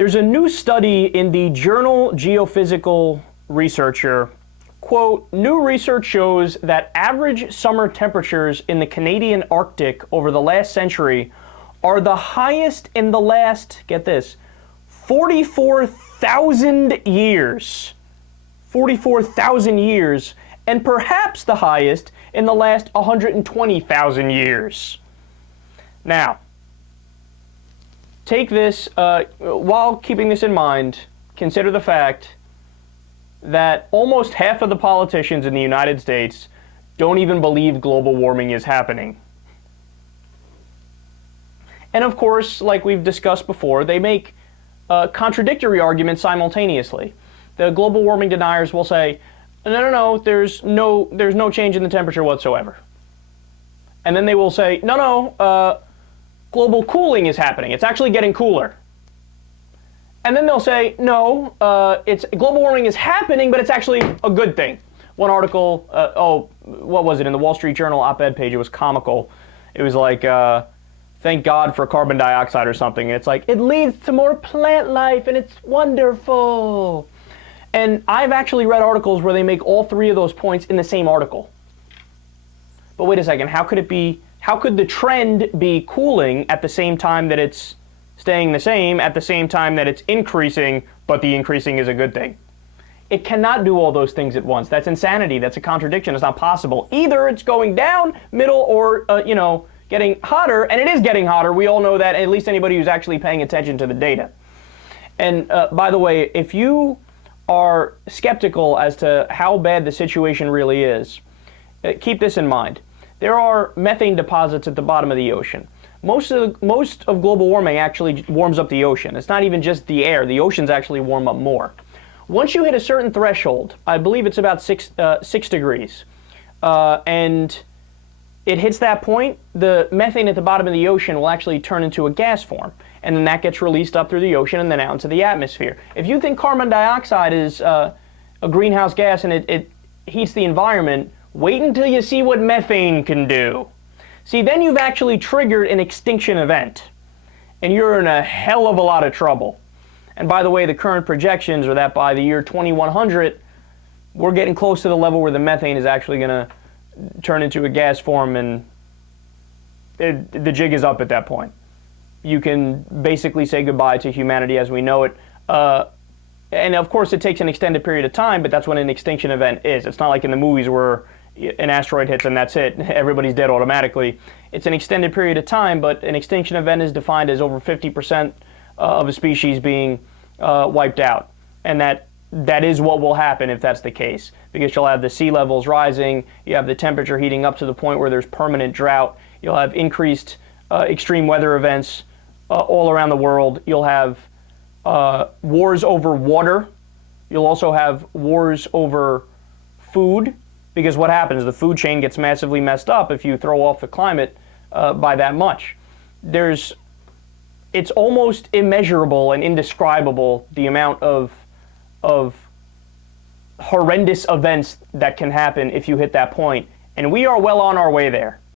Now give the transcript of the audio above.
There's a new study in the journal Geophysical Researcher. Quote, new research shows that average summer temperatures in the Canadian Arctic over the last century are the highest in the last, get this, 44,000 years. 44,000 years, and perhaps the highest in the last 120,000 years. Now, take this, while keeping this in mind, consider the fact that almost half of the politicians in the United States don't even believe global warming is happening. And of course, like we've discussed before, they make contradictory arguments simultaneously. The global warming deniers will say, no, there's no change in the temperature whatsoever. And then they will say, no, global cooling is happening. It's actually getting cooler. And then they'll say, no, it's global warming is happening, but it's actually a good thing. One article, what was it, in the Wall Street Journal op-ed page, it was comical. It was like, thank God for carbon dioxide or something. And it's like, it leads to more plant life, and it's wonderful. And I've actually read articles where they make all three of those points in the same article. But wait a second, how could the trend be cooling at the same time that it's staying the same, at the same time that it's increasing, but the increasing is a good thing? It cannot do all those things at once. That's insanity. That's a contradiction. It's not possible. Either it's going down, middle, or, getting hotter, and it is getting hotter. We all know that, at least anybody who's actually paying attention to the data. And by the way, if you are skeptical as to how bad the situation really is, keep this in mind. There are methane deposits at the bottom of the ocean. Most of global warming actually warms up the ocean. It's not even just the air. The oceans actually warm up more. Once you hit a certain threshold, I believe it's about 6 degrees, and it hits that point, the methane at the bottom of the ocean will actually turn into a gas form, and then that gets released up through the ocean and then out into the atmosphere. If you think carbon dioxide is a greenhouse gas and it heats the environment, wait until you see what methane can do. See, then you've actually triggered an extinction event, and you're in a hell of a lot of trouble. And by the way, the current projections are that by the year 2100, we're getting close to the level where the methane is actually going to turn into a gas form, and the jig is up at that point. You can basically say goodbye to humanity as we know it. And of course, it takes an extended period of time, but that's when an extinction event is. It's not like in the movies where an asteroid hits and that's it. Everybody's dead automatically. It's an extended period of time, but an extinction event is defined as over 50% of a species being wiped out. And that is what will happen if that's the case, because you'll have the sea levels rising, you have the temperature heating up to the point where there's permanent drought, you'll have increased extreme weather events all around the world, you'll have wars over water, you'll also have wars over food, because what happens, the food chain gets massively messed up if you throw off the climate by that much. It's almost immeasurable and indescribable the amount of horrendous events that can happen if you hit that point, and we are well on our way there.